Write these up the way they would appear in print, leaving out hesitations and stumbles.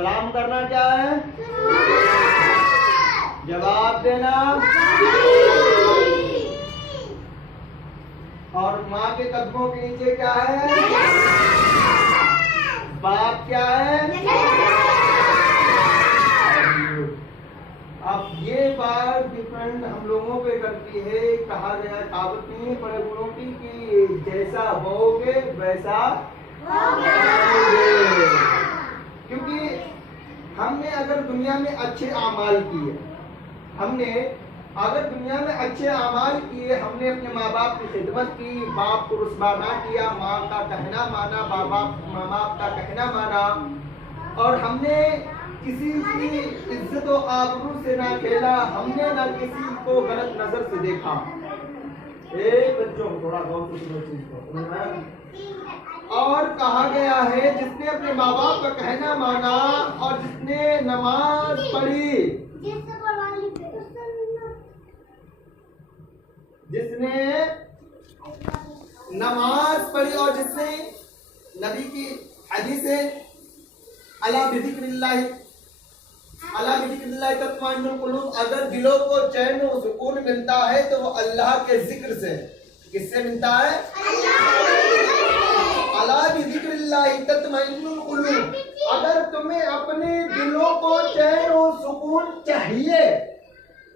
سلام کرنا کیا ہے؟ جواب دینا. اور ماں کے قدموں کے نیچے کیا ہے؟ باپ کیا ہے؟ اب یہ بات ڈیپینڈ ہم لوگوں پہ کرتی ہے. کہا گیا کہاوت نہیں ہے بڑے بڑوں کی کہ جیسا بو گے ویسا گے. کیونکہ ہم نے اگر دنیا میں اچھے اعمال کیے، ہم نے اگر دنیا میں اچھے اعمال کیے، ہم نے اپنے ماں باپ کی خدمت کی، باپ کو رسوا نہ کیا، ماں کا کہنا مانا، ماں باپ کا کہنا مانا، اور ہم نے کسی کی عزت و آبرو سے نہ کھیلا، ہم نے نہ کسی کو غلط نظر سے دیکھا. بچوں تھوڑا غور سے سنو چیز کو. اور کہا گیا ہے جس نے اپنے ماں باپ کا کہنا مانا اور جس نے نماز پڑھی، جس نے نماز پڑھی اور جس نے نبی کی حدیث ہے الا بذکر اللہ تطمئن القلوب، اگر دلوں کو چین و سکون ملتا ہے تو وہ اللہ کے ذکر سے. کس سے ملتا ہے؟ الا بذکر اللہ تطمئن القلوب. اگر تمہیں اپنے دلوں کو چین و سکون چاہیے،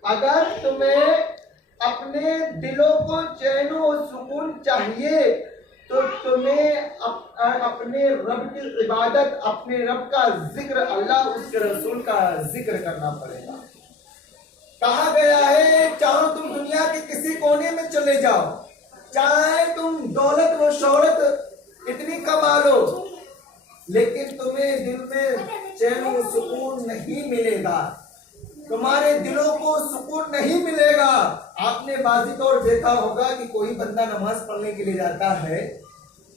اگر تمہیں اپنے دلوں کو چین و سکون چاہیے تو تمہیں اپنے رب کی عبادت، اپنے رب کا ذکر، اللہ اس کے رسول کا ذکر کرنا پڑے گا. کہا گیا ہے چاہو تم دنیا کے کسی کونے میں چلے جاؤ، چاہے تم دولت و شہرت اتنی کما لو، لیکن تمہیں دل میں چین و سکون نہیں ملے گا، تمہارے دلوں کو سکون نہیں ملے گا. آپ نے بعض طور دیکھا ہوگا کہ کوئی بندہ نماز پڑھنے کے لیے جاتا ہے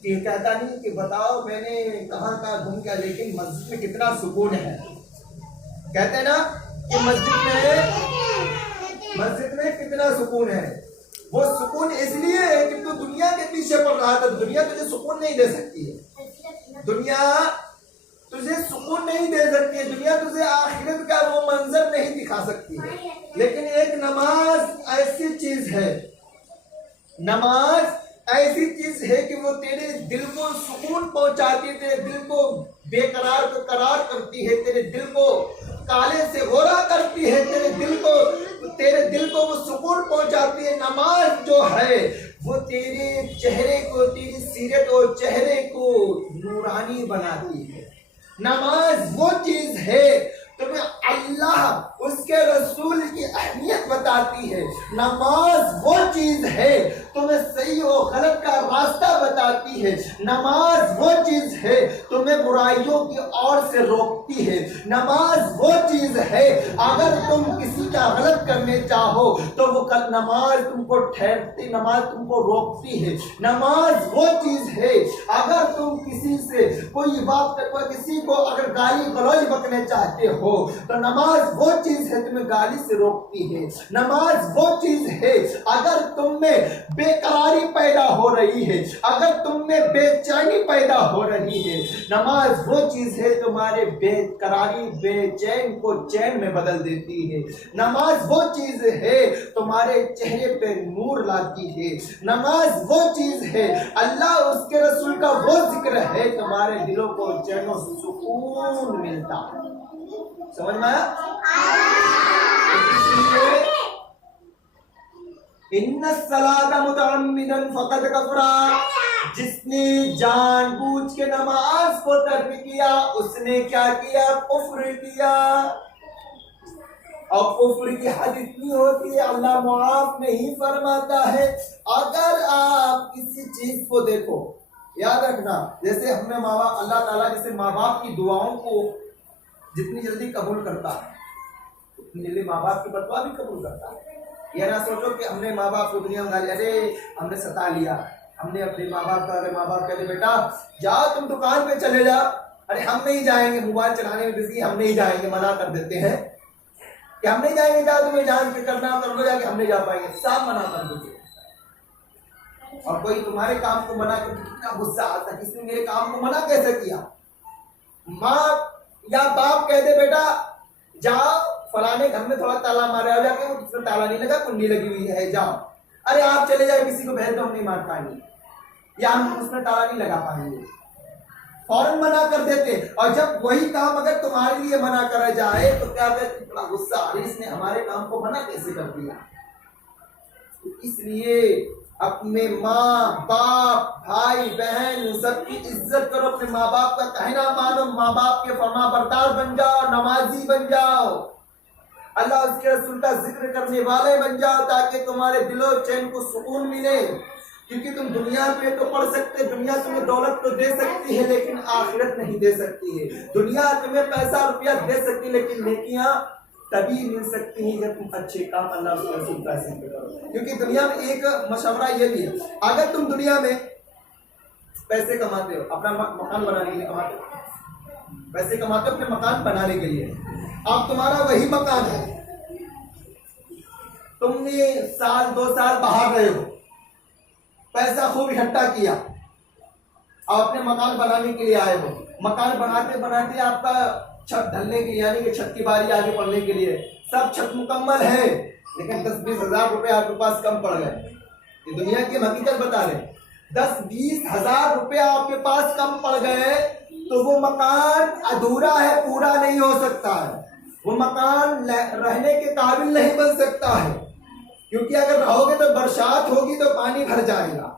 کہ کہتا نہیں کہ بتاؤ میں نے کہاں کہاں گھوم کیا، لیکن مسجد میں کتنا سکون ہے. کہتے ہیں نا کہ مسجد میں کتنا سکون ہے. وہ سکون اس لیے ہے کہ تو دنیا کے پیچھے پڑ رہا تھا. دنیا تجھے سکون نہیں دے سکتی ہے، دنیا تجھے سکون نہیں دے سکتی ہے، دنیا تجھے آخرت کا وہ منظر نہیں دکھا سکتی ہے. لیکن ایک نماز ایسی چیز ہے، نماز ایسی چیز ہے کہ وہ تیرے دل کو سکون پہنچاتی ہے، تیرے دل کو بے قرار کو قرار کرتی ہے، تیرے دل کو کالے سے گورا کرتی ہے، تیرے دل کو وہ سکون پہنچاتی ہے. نماز جو ہے وہ تیرے چہرے کو، تیری سیرت اور چہرے کو نورانی بناتی ہے. نماز وہ چیز ہے تمہیں اللہ اس کے رسول کی اہمیت بتاتی ہے. نماز وہ چیز ہے تمہیں صحیح و غلط کا راستہ بتاتی ہے. نماز وہ چیز ہے تمہیں برائیوں کی اور سے روکتی ہے. نماز وہ چیز ہے اگر تم کسی کا غلط کرنے چاہو تو وہ نماز تم کو ٹھہرتی، نماز تم کو روکتی ہے. نماز وہ چیز ہے اگر تم کسی سے کوئی بات کسی کو اگر گالی گلوچ بکنے چاہتے ہو تو نماز وہ چیز ہے تمہیں گالی سے روکتی ہے. نماز وہ چیز ہے اگر تم میں بے قراری پیدا ہو رہی ہے، اگر تم میں بے چینی پیدا ہو رہی ہے، نماز وہ چیز ہے تمہارے بے قراری بے چین کو چین میں بدل دیتی ہے. نماز وہ چیز ہے تمہارے چہرے پہ نور لاتی ہے. نماز وہ چیز ہے، اللہ اس کے رسول کا وہ ذکر ہے تمہارے دلوں کو چین و سکون ملتا ہے. سمجھ میں ان الصلاۃ متعمدا فقد کفر، جس نے جان بوجھ کے نماز کو ترک کیا اس نے کیا کیا؟ کفر کیا. اور کفر کی حد اتنی ہوتی ہے اللہ معاف نہیں فرماتا ہے. اگر آپ کسی چیز کو دیکھو، یاد رکھنا جیسے ہم نے اللہ تعالیٰ جیسے ماں باپ کی دعاؤں کو جتنی جلدی قبول کرتا ہے اتنی جلدی ماں باپ کی فتویٰ بھی قبول کرتا ہے. یہ نہ سوچو کہ ہم نے ماں باپ کو دنیا میں گالی، ارے ہم نے ستا لیا، ہم نے اپنے ماں باپ کا، اگر ماں باپ کہتے بیٹا جاؤ تم دکان پہ چلے جاؤ، ارے ہم نہیں جائیں گے، موبائل چلانے میں بزی، ہم نہیں جائیں گے، منع کر دیتے ہیں کہ ہم نہیں جائیں گے، جاؤ تمہیں جان کے کرنا کر لو جا کے، ہم نہیں جا پائیں گے، صاف منع کر دیتے. اور کوئی تمہارے کام کو منع کر کے کتنا غصہ آتا ہے، کس نے میرے کام کو منع کیسے کیا؟ ماں یا باپ کہہ دے بیٹا جاؤ فلانے گھر میں تھوڑا تالا مارا ہو، جا کے اس میں تالا نہیں لگا کنڈی لگی ہوئی ہے جاؤ، ارے آپ چلے جائے کسی کو بہن تو ہم نہیں مار پائیں گے یا ہم اس میں تالا نہیں لگا پائیں گے، فوراً منع کر دیتے۔ اور جب وہی کام اگر تمہارے لیے منع کرا جائے تو کیا کہتے بڑا غصہ آ اس نے ہمارے کام کو منع کیسے کر دیا۔ اس لیے اپنے ماں باپ بھائی بہن سب کی عزت کرو، اپنے ماں باپ کا کہنا مانو، ماں باپ کے فرما بردار بن جاؤ، نمازی بن جاؤ، اللہ اس کے رسول کا ذکر کرنے والے بن جاؤ، تاکہ تمہارے دل و چین کو سکون ملے۔ کیونکہ تم دنیا میں تو پڑھ سکتے، دنیا تمہیں دولت تو دے سکتی ہے لیکن آخرت نہیں دے سکتی ہے۔ دنیا تمہیں پیسہ روپیہ دے سکتی لیکن نیکیاں تبھی مل سکتی ہیں جب تم اچھے کام اللہ اس کے رسول کا ذکر کرو۔ کیونکہ دنیا میں ایک مشورہ یہ بھی ہے، اگر تم دنیا میں پیسے کماتے ہو، اپنا مکان بنانے کے لیے کماتے ہو، پیسے کماتے ہو اپنے مکان بنانے کے لیے، اب تمہارا وہی مکان ہے، تم نے سال 2 سال باہر رہے ہو، پیسہ خوب اکٹھا کیا اور اپنے مکان بنانے کے لیے آئے ہو، مکان بناتے بناتے آپ کا چھت ڈھلنے کی یعنی کہ چھت کی باری آگے پڑنے کے لیے سب چھت مکمل ہے لیکن 10-20 ہزار روپے آپ کے پاس کم پڑ گئے۔ یہ دنیا کی حقیقت بتا رہے، 10-20 ہزار روپے آپ کے پاس کم پڑ گئے تو وہ مکان ادھورا ہے، پورا نہیں ہو سکتا ہے، وہ مکان رہنے کے قابل نہیں بن سکتا ہے، کیونکہ اگر رہو گے تو برسات ہوگی تو پانی بھر جائے گا،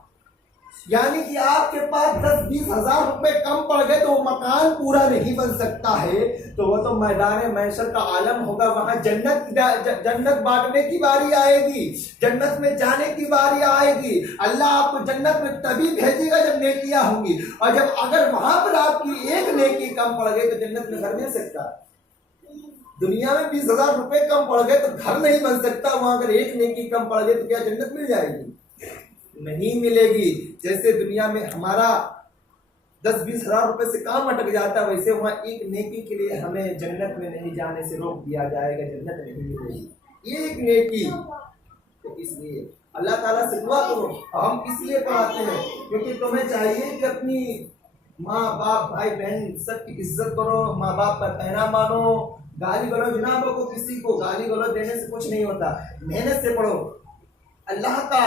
یعنی کہ آپ کے پاس 10-20 ہزار روپے کم پڑ گئے تو وہ مکان پورا نہیں بن سکتا ہے، تو وہ تو میدان محشر کا عالم ہوگا، وہاں جنت بانٹنے کی باری آئے گی، جنت میں جانے کی باری آئے گی، اللہ آپ کو جنت میں تبھی بھیجے گا جب نیکیاں ہوں گی، اور جب اگر وہاں پر آپ کی ایک نیکی کم پڑ گئی تو جنت میں گھر مل سکتا ہے۔ دنیا میں 20 ہزار روپے کم پڑ گئے تو گھر نہیں بن سکتا، وہاں اگر ایک نیکی کم پڑ گئی تو کیا جنت مل جائے گی؟ نہیں ملے گی۔ جیسے دنیا میں ہمارا 10-20 ہزار روپے سے کام اٹک جاتا ہے، ویسے وہاں ایک نیکی کے لیے ہمیں جنت میں نہیں جانے سے روک دیا جائے گا، جنت نہیں ملے گی ایک نیکی۔ تو اس لیے اللہ تعالیٰ سے دعا کرو، اور ہم اس لیے پڑھاتے ہیں کیونکہ تمہیں چاہیے کہ اپنی ماں باپ بھائی بہن سب کی عزت کرو، ماں باپ کا کہنا مانو، گالی گلوچ نہ بکو، کسی کو گالی گلوچ دینے سے کچھ نہیں ہوتا، محنت سے پڑھو، اللہ کا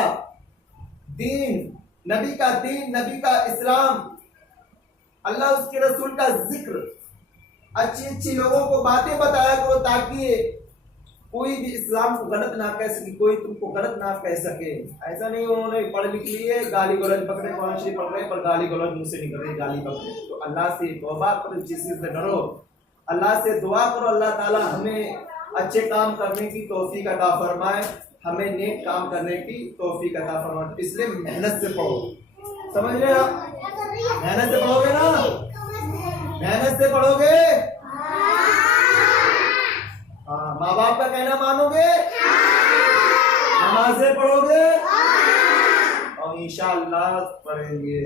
دین، نبی کا دین، نبی کا اسلام، اللہ اس کے رسول کا ذکر، اچھی اچھی لوگوں کو باتیں بتایا کرو تاکہ کوئی بھی اسلام کو غلط نہ کہہ سکے، کوئی تم کو غلط نہ کہہ سکے۔ ایسا نہیں انہوں نے پڑھ لکھ لیے گالی گلوچ پکڑے، قرآن شریف پڑھ رہے پر گالی گلوچ منہ سے نہیں کر رہے، گالی پکڑے۔ تو اللہ سے توبہ کرو، اس چیز سے ڈرو، اللہ سے دعا کرو، اللہ تعالی ہمیں اچھے کام کرنے کی توفیق عطا فرمائے، ہمیں نیک کام کرنے کی توفیق عطا فرمائے۔ اس لیے محنت سے پڑھو، سمجھ رہے آپ؟ محنت سے پڑھو گے نا؟ محنت سے پڑھو گے؟ ہاں، ماں باپ کا کہنا مانو گے؟ نمازیں پڑھو گے؟ اور انشاءاللہ پڑھیں گے۔